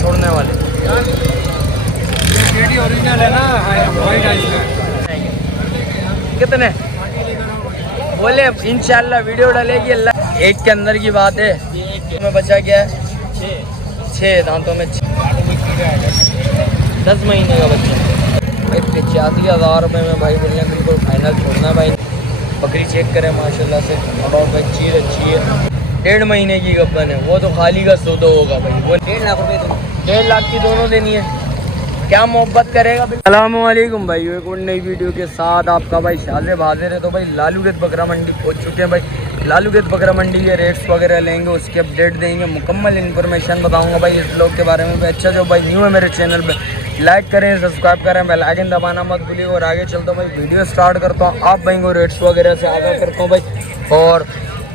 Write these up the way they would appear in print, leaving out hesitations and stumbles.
छोड़ने वाले। ओरिजिनल है ना, कितने बोले? इंशाल्लाह वीडियो डालेगी अल्लाह। एक के अंदर की बात है। में बचा क्या है? 6 दांतों में 10 महीने का बच्चा भाई। 85,000 रुपये में भाई बोलने बिल्कुल फाइनल छोड़ना भाई। बकरी चेक करें माशाल्लाह से, और भाई चीज़ अच्छी है। 1.5 महीने की गब्बन है, वो तो खाली का सौदा होगा भाई। वो 1.5 लाख रुपये, 1.5 लाख की दोनों देनी है। क्या मोहब्बत करेगा। अस्सलामुअलैकुम भाई, एक और नई वीडियो के साथ आपका भाई शाज़ेब हाजिर है। तो भाई लालूगेट बकरा मंडी पहुंच चुके हैं भाई। लालूगेट बकरा मंडी के रेट्स वगैरह लेंगे, उसके अपडेट देंगे, मुकम्मल इन्फॉर्मेशन बताऊंगा भाई इस ब्लॉग के बारे में। अच्छा जो भाई न्यू है मेरे चैनल पे, लाइक करें, सब्सक्राइब करें, बेल आइकन दबाना मत भूलिए। और आगे चलता हूँ भाई, वीडियो स्टार्ट करता हूँ। आप भाई को रेट्स वगैरह से आगाह करता हूँ भाई। और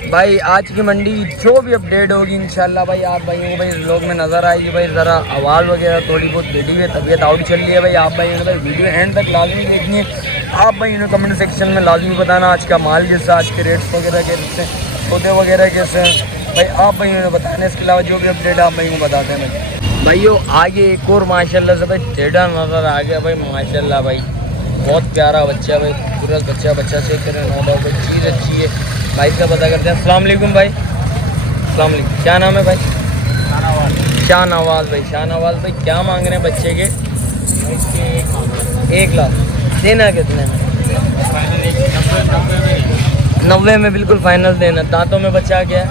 भाई आज की मंडी जो भी अपडेट होगी इंशाल्लाह भाई आप भाइयों को भाई इस व्लॉग में नज़र आएगी भाई। ज़रा आवाज़ वगैरह थोड़ी बहुत बेटी हुई, तबीयत आउट चल रही है भाई। आप भाई ने भाई वीडियो एंड तक लाजमी देखनी है। आप भाई ने कमेंट सेक्शन में लाजमी बताना आज का माल कैसा, आज के रेट्स वगैरह कैसे हैं, सौदे वगैरह कैसे हैं भाई। आप भाई ने बताना। इसके अलावा जो भी अपडेट आप भाई को बताते हैं भाई। भाइयों आगे एक और माशाल्लाह से भाई टेढ़ा नज़र आ गया भाई। माशाल्लाह भाई बहुत प्यारा बच्चा भाई, पूरा बच्चा चेक करें, नो डाउट भाई चीज़ अच्छी है भाई का पता करते हैं। अस्सलाम वालेकुम भाई। अस्सलाम वालेकुम। क्या नाम है भाई? शाहनवाज भाई। शाहनवाज भाई क्या मांग रहे हैं बच्चे के? 1 लाख। देना कितने में? 90 में बिल्कुल फाइनल देना। दांतों में बच्चा क्या है?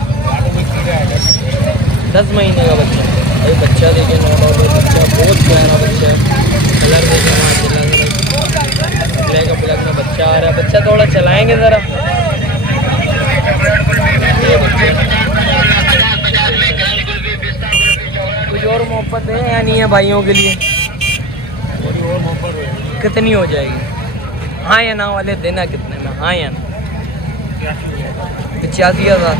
10 महीने का बच्चा भाई। बच्चा देखिए, नो डाउट भाई बच्चा बहुत प्यारा बच्चा है। कलर देखिए माशाल्लाह, ब्लैक में बच्चा आ रहा है। बच्चा थोड़ा चलाएँगे ज़रा। कुछ और मोहब्बत है या नहीं है भाइयों के लिए? थोड़ी और मोहब्बत कितनी हो जाएगी? हाँ या ना वाले देना कितने में? हाँ या ना? 85,000 भाई।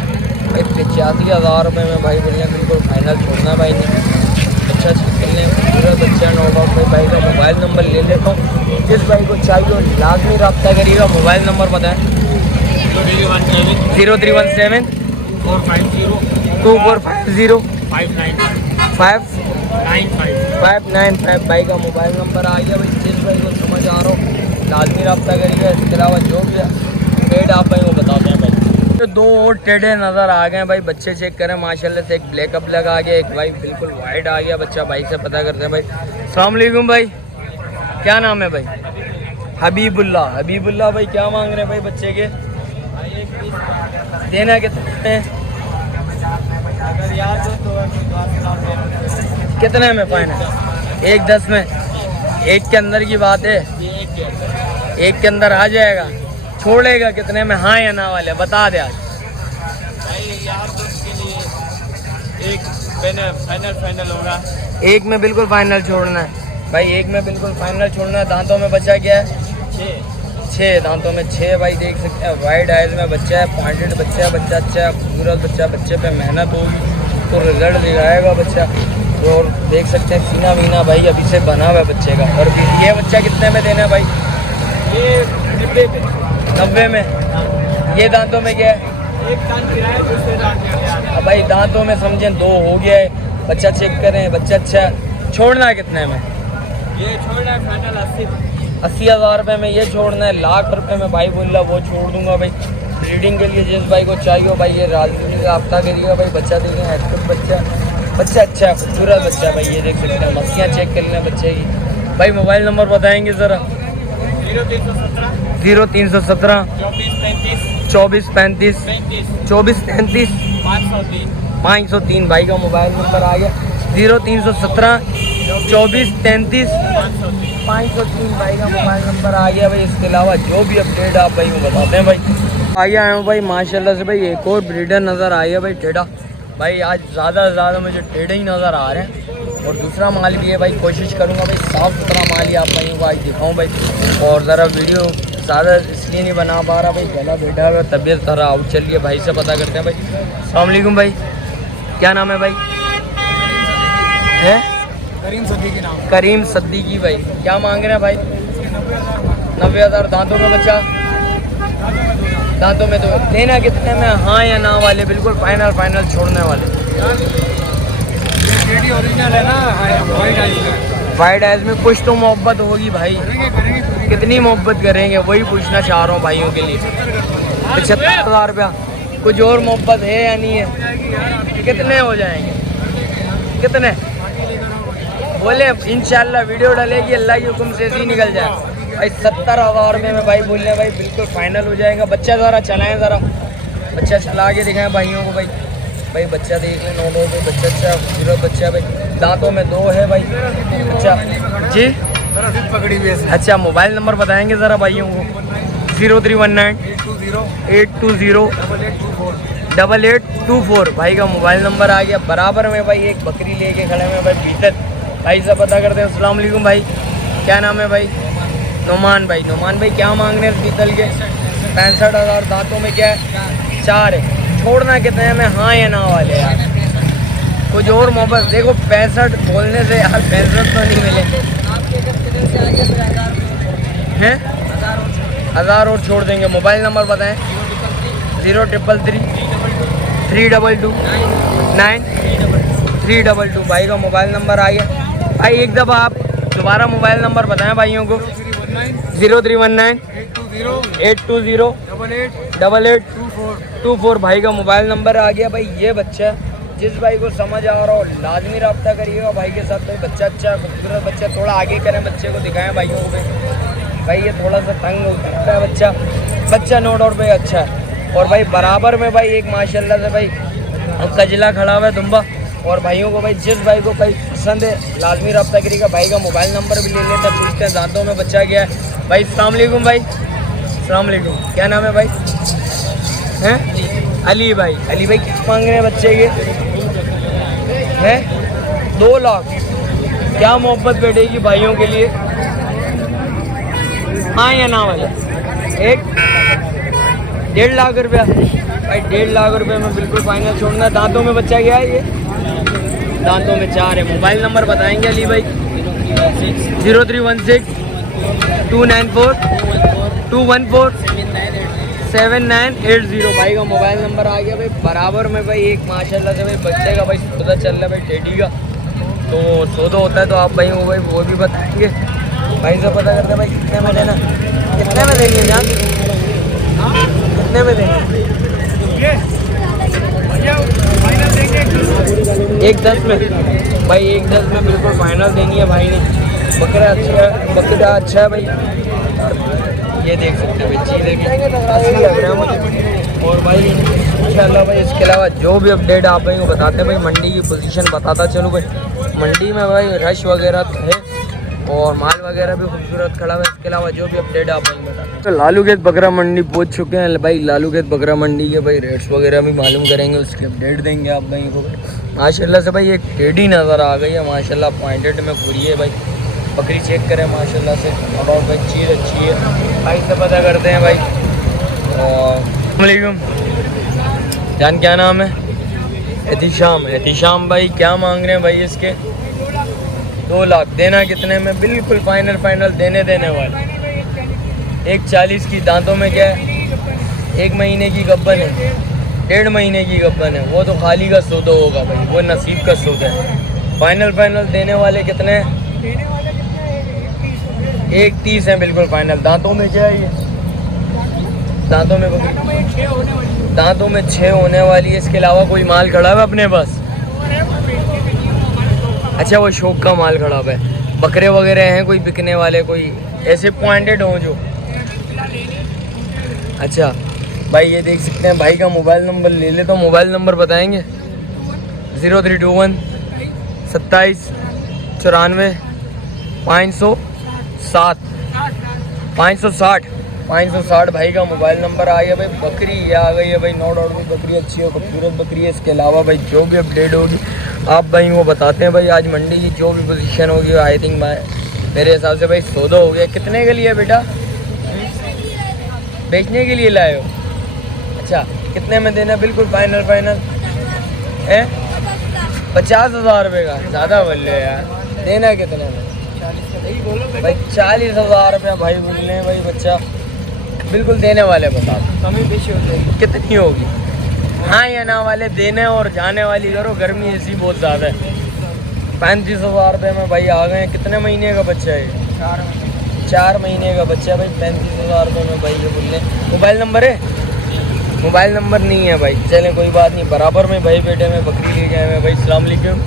85,000 रुपये में भाई बोलने बिल्कुल फाइनल छोड़ना भाई। अच्छा खेलने पूरा बच्चा नो डाउट भाई का मोबाइल नंबर ले लेता हूँ। जिस भाई को चाहिए लाजमी रब्ता करिएगा। मोबाइल नंबर बताएँ। 0317 2450 595 भाई का मोबाइल नंबर आ गया भाई। जिस भाई को समझ आ रहा हो लाजमी रब्ता करिएगा। इसके अलावा जो भी टेड आप भाई को बताते हैं भाई। तो 2 और टेढ़े नज़र आ गए भाई। बच्चे चेक करें माशाल्लाह से। एक ब्लैक आ गया, एक भाई बिल्कुल वाइट आ गया बच्चा। भाई से पता करते हैं भाई। अस्सलाम वालेकुम भाई। क्या नाम है भाई? हबीबुल्लाह। हबीबुल्लाह भाई क्या मांग रहे हैं भाई बच्चे के? देना कितने? कितने में फाइनल? 1.10 में। 1 के अंदर की बात है। 1 के अंदर आ जाएगा। छोड़ेगा कितने में? हाँ या ना वाले बता दे आज। फाइनल होगा। 1 में बिल्कुल फाइनल छोड़ना है भाई। 1 में बिल्कुल फाइनल छोड़ना है। दांतों में बच्चा क्या है? 6 दांतों में 6 भाई देख सकते हैं। वाइट आइज में बच्चा है, पॉइंटेड बच्चा है। बच्चा अच्छा है, खूबसूरत बच्चा। बच्चे पे मेहनत होगी तो रिजल्ट दिखाएगा बच्चा। और देख सकते हैं सीना वीना भाई अभी से बना हुआ है बच्चे का। और ये बच्चा कितने में देना है भाई? ये 90 में। ये दांतों में क्या है? एक दांत गिरा है, दूसरे दांत गिरा है। अब भाई दांतों में समझें 2 हो गया है। बच्चा चेक करें, बच्चा अच्छा है। छोड़ना है कितने में? ये छोड़ना है फाइनल 80,000 रुपये में ये छोड़ना है। 1 लाख रुपये में भाई बोल रहा वो छोड़ दूंगा भाई। ब्रीडिंग के लिए जिस भाई को चाहिए हो भाई ये राजनीति का रब्ता करिएगा भाई। बच्चा देखें, एक्टिव बच्चा अच्छा है, खूबसूरत बच्चा भाई। ये देख सकते हैं, मस्तियाँ चेक कर लें बच्चे की भाई। मोबाइल नंबर बताएंगे ज़रा। 0317 2435 2433 503 भाई का मोबाइल नंबर आ गया। 0317 2433 503 भाई का मोबाइल नंबर आ गया भाई। इसके अलावा जो भी अपडेट आप भाई को बताते हैं भाई। आगे आए हूँ भाई माशाल्लाह से भाई। एक और ब्रीडर नज़र आया भाई टेढ़ा भाई। आज ज़्यादा से ज़्यादा मुझे टेढ़े ही नज़र आ रहे हैं। और दूसरा माल भी है भाई। कोशिश करूँगा भाई साफ़ सुथरा माल ही आप भाई को आज दिखाऊँ भाई। और ज़रा वीडियो ज़्यादा इसलिए नहीं बना पा रहा भाई, गला बैठा हुआ, तबीयत ज़रा आउट चल रही है। भाई से पता करते हैं भाई। अस्सलाम वालेकुम भाई। क्या नाम है भाई? है करीम सद्दीकी नाम। करीम सद्दीकी भाई। क्या मांग रहे हैं भाई? 90,000। दांतों में बच्चा? दांतों में तो देना कितने में? हाँ या ना वाले बिल्कुल फाइनल छोड़ने वाले। क्वालिटी ओरिजिनल है ना, वाइट आइस में। वाइट आइज में कुछ तो मोहब्बत होगी भाई, करेंगे पूरी। कितनी मोहब्बत करेंगे वही पूछना चाह रहा हूँ भाइयों के लिए। 75,000 रुपया, कुछ और मोहब्बत है या नहीं है? कितने हो जाएंगे, कितने बोले? इंशाल्लाह वीडियो डलेगी, अल्लाह के हुक्म से ऐसे ही निकल जाए भाई। 70,000 रुपये में भाई बोल रहे भाई बिल्कुल फाइनल हो जाएगा। बच्चा ज़रा चलाएं, ज़रा बच्चा चला के दिखाएं भाइयों को भाई। भाई बच्चा देख लें, नोटों पे बच्चा अच्छा खूबसूरत बच्चा भाई, दांतों में 2 है भाई। अच्छा जी, पकड़ी हुई है। अच्छा मोबाइल नंबर बताएंगे ज़रा भाइयों को? 0319 820 8824 भाई का मोबाइल नंबर आ गया। बराबर में भाई एक बकरी लेके खड़े हैं भाई भीतर। भाई से पता करते हैं। अस्सलाम वालेकुम भाई, क्या नाम है भाई? नोमान भाई। नोमान भाई क्या मांग रहे हैं पीतल के? 65,000। दांतों में क्या है? 4 है। छोड़ना कितने में, हाँ या ना वाले यार? कुछ और मोहब्बत देखो, 65 बोलने से यार 65 तो नहीं मिले हैं, 1000 और छोड़ देंगे। मोबाइल नंबर बताएं? 0333 322 9322 भाई का मोबाइल नंबर आ गया भाई। एक दफ़ा आप दोबारा मोबाइल नंबर बताएं भाइयों को? 0319 820 8824 भाई का मोबाइल नंबर आ गया भाई। ये बच्चा जिस भाई को समझ आ रहा हो लाजमी रब्ता करिएगा भाई के साथ। भाई बच्चा अच्छा खूबसूरत बच्चा, थोड़ा आगे करें बच्चे को, दिखाएं भाइयों को भाई। ये थोड़ा सा तंग हो सकता है बच्चा, बच्चा नो डाउट भाई अच्छा है। और भाई बराबर में भाई एक माशाल्लाह से भाई कजला खड़ा हुआ है दुम्बा। और भाइयों को भाई जिस भाई को भाई पसंद है लाजमी रब्ता करिएगा। भाई का मोबाइल नंबर भी ले लेते हैं, पूछते हैं दांतों में बच्चा गया है भाई। अस्सलाम वालेकुम भाई। अस्सलाम वालेकुम, क्या नाम है भाई? हैं अली भाई। अली भाई किस मांग रहे हैं बच्चे के? हैं 2 लाख। क्या मोहब्बत बैठेगी भाइयों के लिए, हाँ या ना वाले? 1.5 लाख रुपया भाई। 1.5 लाख रुपये में बिल्कुल फाइनल छोड़ना। दांतों में बच्चा गया है, ये दांतों में 4 है। मोबाइल नंबर बताएंगे अली भाई? 0316 294 214 7980 भाई का मोबाइल नंबर आ गया भाई। बराबर में भाई एक माशाल्लाह से भाई बच्चे का भाई सौदा चल रहा है भाई टेडी का। तो सौदा होता है तो आप भाई वो भाई वो भी बताएंगे भाई से पता करते हैं भाई कितने में लेना, कितने में देंगे जान, कितने में देंगे? 1.10 में भाई, 1.10 में बिल्कुल फाइनल देनी है भाई ने। बकरा अच्छा है, बकरा अच्छा है भाई। ये देख सकते हैं भाई, चीज़ें भी अच्छी लग रहा है मुझे। और भाई इंशाल्लाह भाई इसके अलावा जो भी अपडेट आप भाई को बताते हैं भाई, मंडी की पोजीशन बताता चलो भाई। मंडी में भाई रश वगैरह है और माल वगैरह भी खूबसूरत खड़ा है। इसके अलावा जो भी अपडेट आप भाई बताते हैं। तो लालूखेत बकरा मंडी पहुंच चुके हैं भाई। लालूखेत बकरा मंडी के भाई रेट्स वगैरह भी मालूम करेंगे, उसके अपडेट देंगे आप भाई को। माशाल्लाह से भाई एक टेडी नज़र आ गई है माशाल्लाह, पॉइंटेड में पूरी है भाई। बकरी चेक करें माशाल्लाह से, और भाई चीज़ अच्छी है भाई से पता करते हैं भाई। और वालेकुम जान, क्या नाम है? एहतिशाम। एहतिशाम भाई क्या मांग रहे हैं भाई इसके? 2 लाख। देना कितने में? बिल्कुल फाइनल देने वाले। 1.40 की। दांतों में क्या है? 1 महीने की गब्बन है, 1.5 महीने की गब्बन है। वो तो खाली का सौदा होगा भाई, वो नसीब का सौदा है। फाइनल देने वाले कितने हैं? 1.30 है बिल्कुल फाइनल। दांतों में क्या है? ये दांतों में 6 होने वाली है। इसके अलावा कोई माल खड़ा है अपने पास? अच्छा वो शौक का माल खड़ा है। बकरे वगैरह हैं कोई बिकने वाले, कोई ऐसे पॉइंटेड हों जो? अच्छा भाई ये देख सकते हैं। भाई का मोबाइल नंबर ले ले तो मोबाइल नंबर बताएंगे? 0321 27 94 560 भाई का मोबाइल नंबर आ गया भाई। बकरी ये आ गई है भाई, नो डाउट भी बकरी अच्छी है, खूबसूरत बकरी है। इसके अलावा भाई जो भी अपडेट होगी आप भाई वो बताते हैं भाई। आज मंडी की जो भी पोजीशन होगी आई थिंक मेरे हिसाब से भाई सौदा हो गया। कितने के लिए बेटा? बेचने के लिए लाए हो? अच्छा कितने में देना? बिल्कुल फाइनल है 50,000 रुपये का। ज़्यादा बोल रहे यार, देना कितने में भाई? 40,000 रुपया भाई बोले भाई। बच्चा बिल्कुल देने वाले बता, कमी बेशी हो जाएगी। कितनी होगी? हाँ या ना वाले? देने और जाने वाली करो, गर्मी ऐसी बहुत ज़्यादा है। 35,000 रुपये में भाई आ गए हैं। कितने महीने का बच्चा है? 4 महीने का बच्चा है भाई। 35,000 रुपये में भाई ये बोल रहे। मोबाइल नंबर है? मोबाइल नंबर नहीं है भाई। चलें कोई बात नहीं, बराबर में भाई बेटे में बकरी ले गए हैं भाई। अस्सलाम वालेकुम,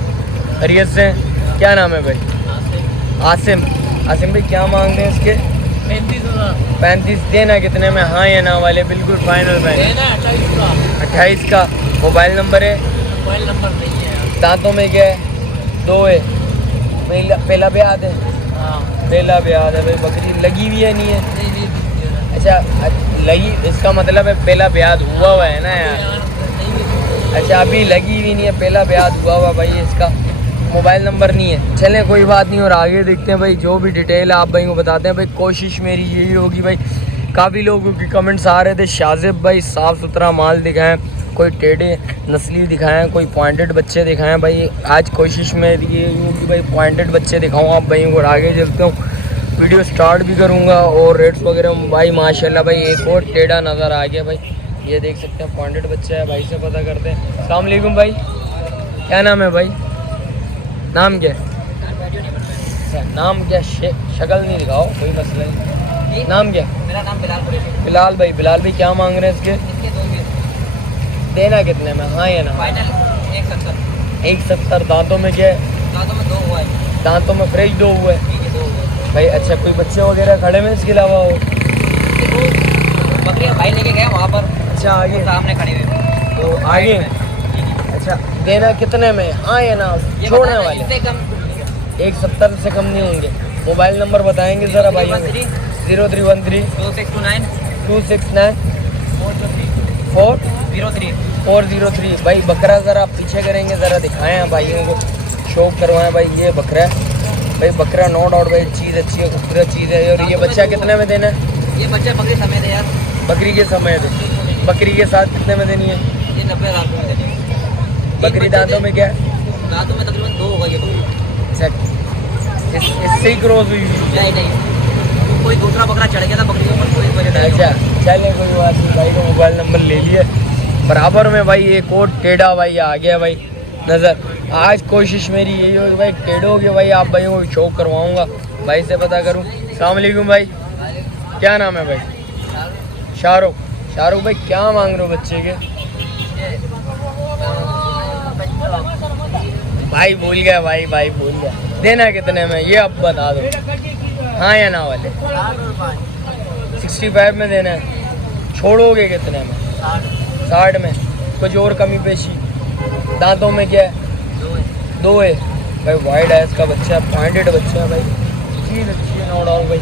खैरियत से? क्या नाम है भाई? आसिम। आसिम भाई क्या मांग रहे हैं इसके? 35 देना कितने में? हाँ या ना वाले? बिल्कुल फाइनल फाइनल। 28 का। मोबाइल नंबर है? मोबाइल नंबर नहीं है। दांतों में क्या है? 2 है। पहला ब्याज है? हाँ पहला ब्याज है भाई। बकरी लगी हुई है नहीं है? अच्छा लगी, इसका मतलब है पहला ब्याज हुआ हुआ है ना यार। अच्छा अभी लगी हुई नहीं है, पहला ब्याज हुआ हुआ भाई इसका। मोबाइल नंबर नहीं है। चलें कोई बात नहीं, और आगे देखते हैं भाई जो भी डिटेल है आप भाई को बताते हैं भाई। कोशिश मेरी यही होगी भाई। काफ़ी लोगों के कमेंट्स आ रहे थे शाजिब भाई साफ़ सुथरा माल दिखाएं, कोई टेढ़े नस्ली दिखाएं, कोई पॉइंटेड बच्चे दिखाएं भाई। आज कोशिश मेरी ये होगी भाई पॉइंटेड बच्चे दिखाऊँ आप भाई को। आगे चलते हूँ, वीडियो स्टार्ट भी करूँगा और रेट्स वगैरह भाई। माशाल्लाह भाई एक और टेढ़ा नज़र आ गया भाई। ये देख सकते हैं पॉइंटेड बच्चा है भाई, से पता करते हैं। अस्सलाम वालेकुम भाई, क्या नाम है भाई? नाम क्या है? अच्छा, नाम क्या? शक्ल नहीं दिखाओ, कोई मसला नहीं। नाम क्या? मेरा नाम बिलाल कुरैशी। बिलाल भाई। बिलाल भाई क्या मांग रहे हैं इसके? इसके 2 देना कितने में? हाँ या ना? फाइनल 170। 170। दांतों में क्या है? दांतों में 2 हुआ है। दांतों में फ्रेश 2 हुआ है जी 2 हुआ है। भाई। अच्छा कोई बच्चे वगैरह खड़े में इसके अलावा हो? बकरियाँ भाई लेके गए वहाँ पर। अच्छा आगे सामने खड़े हुए। तो आगे। अच्छा देना कितने में? हाँ या ना? छोड़ने वाले? इससे कम 170 से कम नहीं होंगे। मोबाइल नंबर बताएंगे ज़रा भाई? 0313 2629 269 403 भाई। बकरा ज़रा पीछे करेंगे, ज़रा दिखाएं भाइयों को, शौक करवाएं भाई। ये बकरा है भाई, बकरा नो डाउट भाई चीज़ अच्छी है, खूबसूरत चीज़ है। और ये बच्चा कितने में देना है? ये बच्चा बकरी समेत है यार। बकरी के समय दे। बकरी के साथ कितने में देनी है? ये 90,000 रुपये में देंगे। बकरी दांतों में क्या है? दांतों में तकरीबन 2 होगा ये बकरी। अच्छा इससे ही क्रॉस हुई? नहीं कोई दूसरा बकरा चढ़ गया था बकरी के ऊपर, कोई इस वजह से। अच्छा चले कोई बात नहीं भाई को मोबाइल नंबर ले लिया। बराबर में भाई एक और टेढ़ा भाई आ गया भाई नज़र। आज कोशिश मेरी यही होगी भाई टेढ़ों के भाई आप भाई को शौक करवाऊँगा भाई से पता करूँ। अस्सलाम वालेकुम भाई, क्या नाम है भाई? शाहरुख। शाहरुख भाई क्या मांग रहे हो बच्चे के? भाई भूल गया भाई, भाई भूल गया। देना कितने में ये अब बता दो? हाँ या ना वाले? 65 में देना है। छोड़ोगे कितने में? 60 में। कुछ और कमी पेशी? दांतों में क्या है? 2 है भाई। वाइड है इसका बच्चा, पॉइंटेड बच्चा है भाई। चीज़ अच्छी है नो डाउट भाई।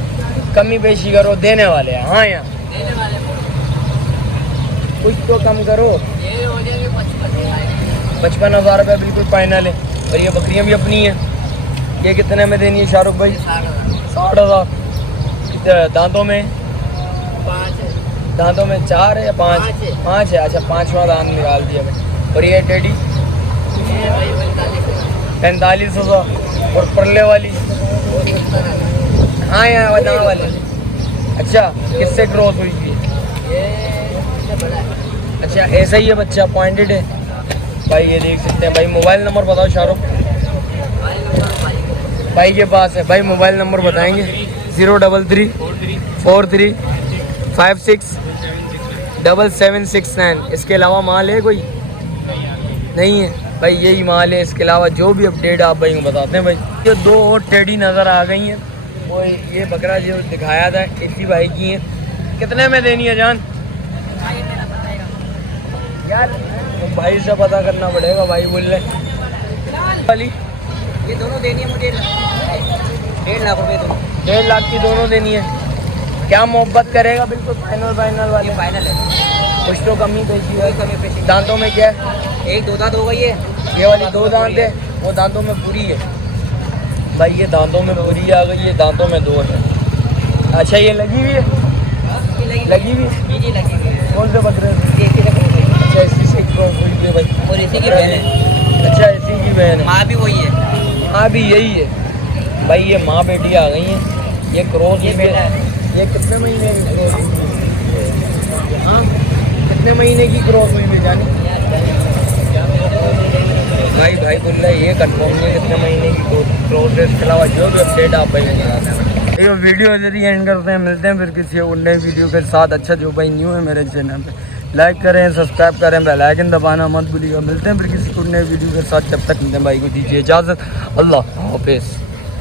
कमी पेशी करो, देने वाले हैं? हाँ या? कुछ तो कम करो। 55,000 रुपये बिल्कुल फाइनल है। और ये बकरियाँ भी अपनी हैं। ये कितने में देनी है शाहरुख भाई? 60,000। दांतों में? 4 है या 5? 5 है। अच्छा 5वां दांत निकाल दिया भाई। और ये टेडी? 45,000। और परले वाली? हाँ या ना वाले? अच्छा किससे क्रॉस हुई थी? अच्छा ऐसा ही है बच्चा, पॉइंटेड है भाई। ये देख सकते हैं भाई। मोबाइल नंबर बताओ शाहरुख भाई के पास है भाई। मोबाइल नंबर बताएंगे? 033 43 56 7769। इसके अलावा माल है कोई? नहीं है भाई, यही माल है। इसके अलावा जो भी अपडेट आप भाई को बताते हैं भाई। ये 2 और टेढ़ी नज़र आ गई हैं। वो ये बकरा जो दिखाया था इसी भाई की है। कितने में देनी है जान? यार तो भाई से पता करना पड़ेगा, भाई बोल रहे वाली। ये दोनों देनी है मुझे 1.5 लाख रुपए दोनों। 1.5 लाख की दोनों देनी है। क्या मोहब्बत करेगा? बिल्कुल फाइनल वाली? ये फाइनल है। कुछ तो कमी पेशी है? कोई कमी पेशी। दांतों में क्या है? 1-2 दांत हो गई है। ये वाली 2 दांत है, वो दांतों में पूरी है भाई। ये दांतों में पूरी आ गई है, दांतों में 2 है। अच्छा ये लगी हुई है? लगी हुई? जी लगी हुई है। कौन से बकरे? अच्छा इसी से क्रॉस हुई है भाई। और इसी की बहन है। अच्छा इसी की बहन है। माँ भी वही है। हाँ भी यही है भाई। ये माँ बेटी आ गई हैं। ये क्रॉस ये बेटा है। ये कितने महीने की क्रॉस? हाँ कितने महीने की क्रॉस हुई है जानी? भाई बोल रहा है ये कंफर्म नहीं कितने महीने की क्रॉस रेस के अलावा जो भी अपडेट आप भाई ये वीडियो जरिए एंड करते हैं। मिलते हैं फिर किसी और नए वीडियो के साथ। अच्छा जो भाई न्यू है मेरे चैनल पे लाइक करें, सब्सक्राइब करें, बेल आइकन दबाना मत भूलिएगा। मिलते हैं फिर किसी और नए वीडियो के साथ। जब तक मिलते हैं भाई को दीजिए इजाज़त। अल्लाह हाफिज़।